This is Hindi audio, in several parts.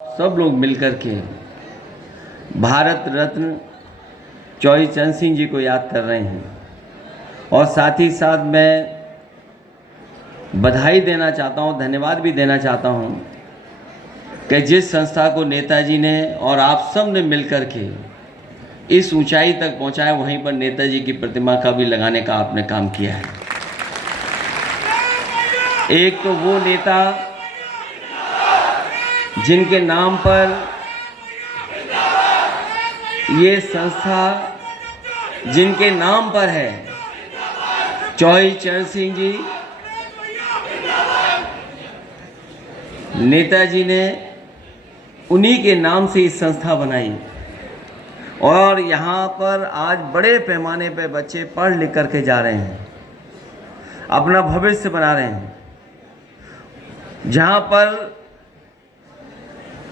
सब लोग मिलकर के भारत रत्न चौधरी चरण सिंह जी को याद कर रहे हैं। और साथ ही साथ मैं बधाई देना चाहता हूँ, धन्यवाद भी देना चाहता हूँ कि जिस संस्था को नेताजी ने और आप सब ने मिलकर के इस ऊंचाई तक पहुँचाया, वहीं पर नेताजी की प्रतिमा का भी लगाने का आपने काम किया है। एक तो वो नेता जिनके नाम पर ये संस्था, जिनके नाम पर है चौधरी चरण सिंह जी, नेताजी ने उन्हीं के नाम से इस संस्था बनाई। और यहाँ पर आज बड़े पैमाने पर बच्चे पढ़ लिख करके जा रहे हैं, अपना भविष्य बना रहे हैं। जहाँ पर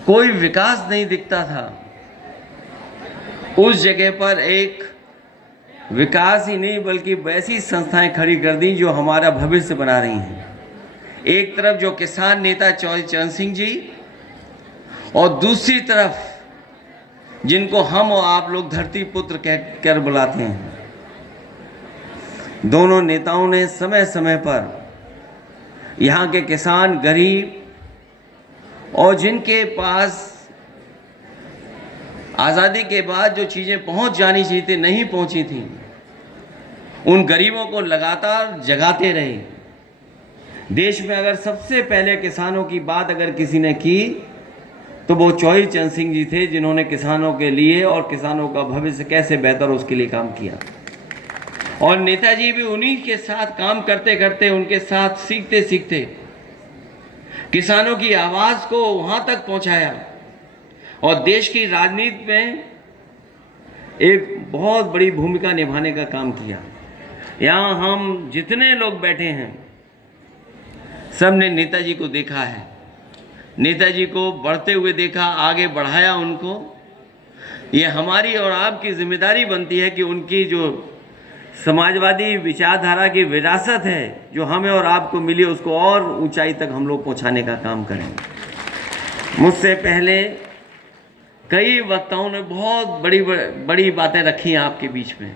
कोई विकास नहीं दिखता था, उस जगह पर एक विकास ही नहीं बल्कि वैसी संस्थाएं खड़ी कर दी जो हमारा भविष्य बना रही हैं। एक तरफ जो किसान नेता चौधरी चरण सिंह जी, और दूसरी तरफ जिनको हम और आप लोग धरती पुत्र कहकर बुलाते हैं। दोनों नेताओं ने समय समय पर यहाँ के किसान, गरीब और जिनके पास आज़ादी के बाद जो चीज़ें पहुँच जानी चाहिए थी, नहीं पहुँची थी, उन गरीबों को लगातार जगाते रहे। देश में अगर सबसे पहले किसानों की बात अगर किसी ने की तो वो चौधरी चरण सिंह जी थे, जिन्होंने किसानों के लिए और किसानों का भविष्य कैसे बेहतर हो उसके लिए काम किया। और नेताजी भी उन्हीं के साथ काम करते करते, उनके साथ सीखते सीखते किसानों की आवाज़ को वहाँ तक पहुँचाया और देश की राजनीति में एक बहुत बड़ी भूमिका निभाने का काम किया। यहाँ हम जितने लोग बैठे हैं, सब ने नेताजी को देखा है, नेताजी को बढ़ते हुए देखा, आगे बढ़ाया उनको। ये हमारी और आपकी जिम्मेदारी बनती है कि उनकी जो समाजवादी विचारधारा की विरासत है जो हमें और आपको मिली, उसको और ऊंचाई तक हम लोग पहुंचाने का काम करेंगे। मुझसे पहले कई वक्ताओं ने बहुत बड़ी बातें रखी हैं आपके बीच में।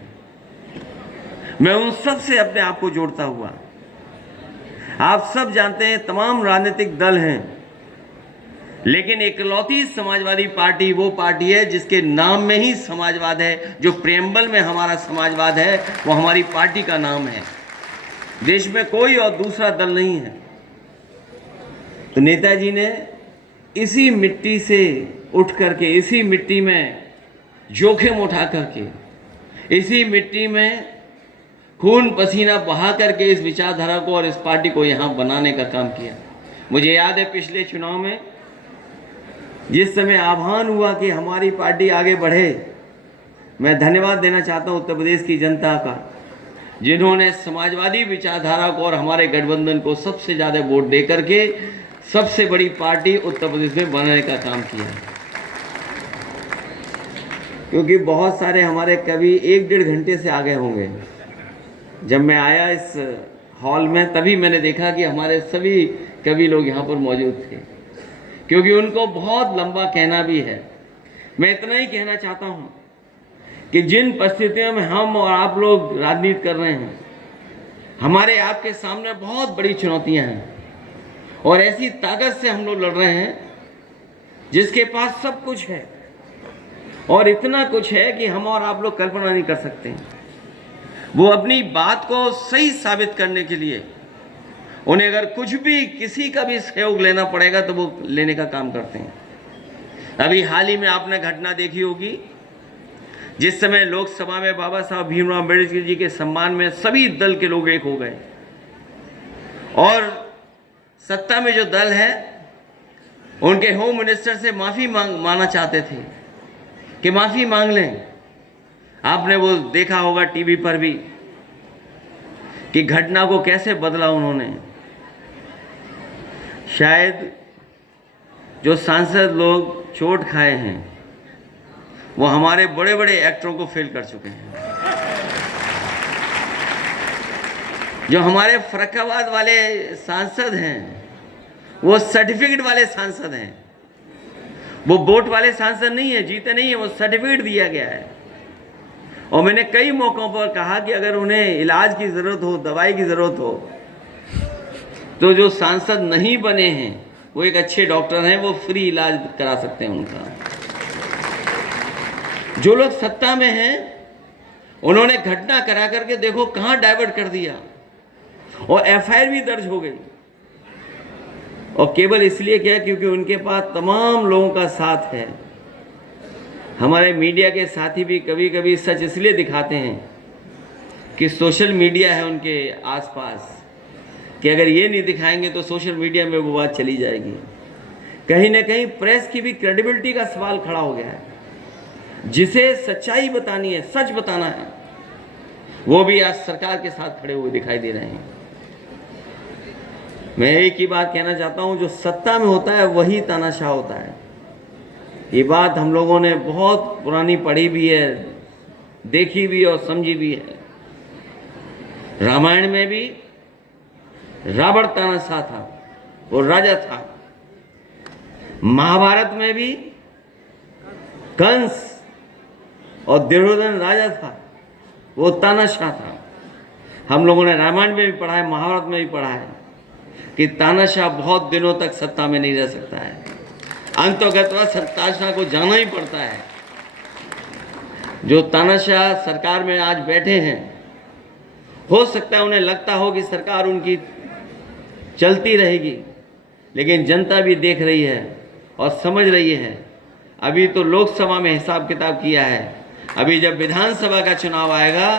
मैं उन सब से अपने आप को जोड़ता हुआ, आप सब जानते हैं तमाम राजनीतिक दल हैं, लेकिन इकलौती समाजवादी पार्टी वो पार्टी है जिसके नाम में ही समाजवाद है। जो प्रेम्बल में हमारा समाजवाद है वो हमारी पार्टी का नाम है। देश में कोई और दूसरा दल नहीं है। तो नेताजी ने इसी मिट्टी से उठ करके, इसी मिट्टी में जोखिम उठा करके, इसी मिट्टी में खून पसीना बहा करके इस विचारधारा को और इस पार्टी को यहाँ बनाने का काम किया। मुझे याद है पिछले चुनाव में जिस समय आह्वान हुआ कि हमारी पार्टी आगे बढ़े, मैं धन्यवाद देना चाहता हूँ उत्तर प्रदेश की जनता का, जिन्होंने समाजवादी विचारधारा को और हमारे गठबंधन को सबसे ज़्यादा वोट दे करके सबसे बड़ी पार्टी उत्तर प्रदेश में बनाने का काम किया। क्योंकि बहुत सारे हमारे कवि 1-1.5 घंटे से आगे होंगे। जब मैं आया इस हॉल में तभी मैंने देखा कि हमारे सभी कवि लोग यहाँ पर मौजूद थे, क्योंकि उनको बहुत लंबा कहना भी है। मैं इतना ही कहना चाहता हूँ कि जिन परिस्थितियों में हम और आप लोग राजनीति कर रहे हैं, हमारे आपके सामने बहुत बड़ी चुनौतियाँ हैं और ऐसी ताकत से हम लोग लड़ रहे हैं जिसके पास सब कुछ है, और इतना कुछ है कि हम और आप लोग कल्पना नहीं कर सकते। वो अपनी बात को सही साबित करने के लिए उन्हें अगर कुछ भी, किसी का भी सहयोग लेना पड़ेगा तो वो लेने का काम करते हैं। अभी हाल ही में आपने घटना देखी होगी, जिस समय लोकसभा में बाबा साहब भीमराव अम्बेडकर जी के सम्मान में सभी दल के लोग एक हो गए, और सत्ता में जो दल है उनके होम मिनिस्टर से माफ़ी मांगना चाहते थे कि माफ़ी मांग लें। आपने वो देखा होगा टीवी पर भी कि घटना को कैसे बदला उन्होंने। शायद जो सांसद लोग चोट खाए हैं वो हमारे बड़े बड़े एक्टरों को फेल कर चुके हैं। जो हमारे फर्रुखाबाद वाले सांसद हैं वो सर्टिफिकेट वाले सांसद हैं। वो वोट वाले सांसद नहीं है, जीते नहीं है, वो सर्टिफिकेट दिया गया है। और मैंने कई मौक़ों पर कहा कि अगर उन्हें इलाज की ज़रूरत हो, दवाई की ज़रूरत हो, तो जो सांसद नहीं बने हैं वो एक अच्छे डॉक्टर हैं, वो फ्री इलाज करा सकते हैं उनका। जो लोग सत्ता में हैं उन्होंने घटना करा करके देखो कहाँ डाइवर्ट कर दिया, और एफआईआर भी दर्ज हो गई। और केवल इसलिए क्या, क्योंकि उनके पास तमाम लोगों का साथ है। हमारे मीडिया के साथी भी कभी कभी सच इसलिए दिखाते हैं कि सोशल मीडिया है उनके आसपास, कि अगर ये नहीं दिखाएंगे तो सोशल मीडिया में वो बात चली जाएगी। कहीं ना कहीं प्रेस की भी क्रेडिबिलिटी का सवाल खड़ा हो गया है। जिसे सच्चाई बतानी है, सच बताना है, वो भी आज सरकार के साथ खड़े हुए दिखाई दे रहे हैं। मैं एक ही बात कहना चाहता हूं, जो सत्ता में होता है वही तानाशाह होता है। ये बात हम लोगों ने बहुत पुरानी पढ़ी भी है, देखी भी और समझी भी है। रामायण में भी रावण तानाशाह था, वो राजा था। महाभारत में भी कंस और दुर्योधन राजा था, वो तानाशाह था। हम लोगों ने रामायण में भी पढ़ा है, महाभारत में भी पढ़ा है कि तानाशाह बहुत दिनों तक सत्ता में नहीं रह सकता है। अंततः तानाशाह को जाना ही पड़ता है। जो तानाशाह सरकार में आज बैठे हैं, हो सकता है उन्हें लगता हो कि सरकार उनकी चलती रहेगी, लेकिन जनता भी देख रही है और समझ रही है। अभी तो लोकसभा में हिसाब किताब किया है, अभी जब विधानसभा का चुनाव आएगा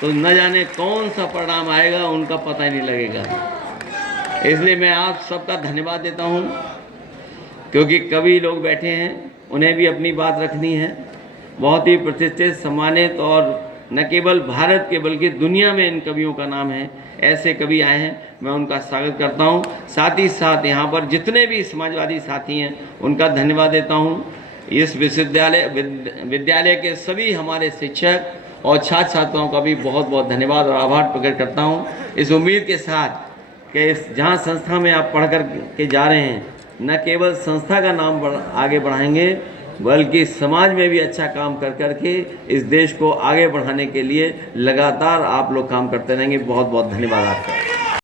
तो न जाने कौन सा परिणाम आएगा, उनका पता ही नहीं लगेगा। इसलिए मैं आप सबका धन्यवाद देता हूं, क्योंकि कवि लोग बैठे हैं, उन्हें भी अपनी बात रखनी है। बहुत ही प्रतिष्ठित, सम्मानित और न केवल भारत के बल्कि दुनिया में इन कवियों का नाम है। ऐसे कवि आए हैं, मैं उनका स्वागत करता हूं। साथ ही साथ यहाँ पर जितने भी समाजवादी साथी हैं उनका धन्यवाद देता हूं। इस विद्यालय के सभी हमारे शिक्षक और छात्र छात्राओं का भी बहुत बहुत धन्यवाद और आभार प्रकट करता हूं। इस उम्मीद के साथ कि इस जहाँ संस्था में आप पढ़ कर के जा रहे हैं, न केवल संस्था का नाम आगे बढ़ाएंगे बल्कि समाज में भी अच्छा काम कर करके इस देश को आगे बढ़ाने के लिए लगातार आप लोग काम करते रहेंगे। बहुत बहुत धन्यवाद आपका।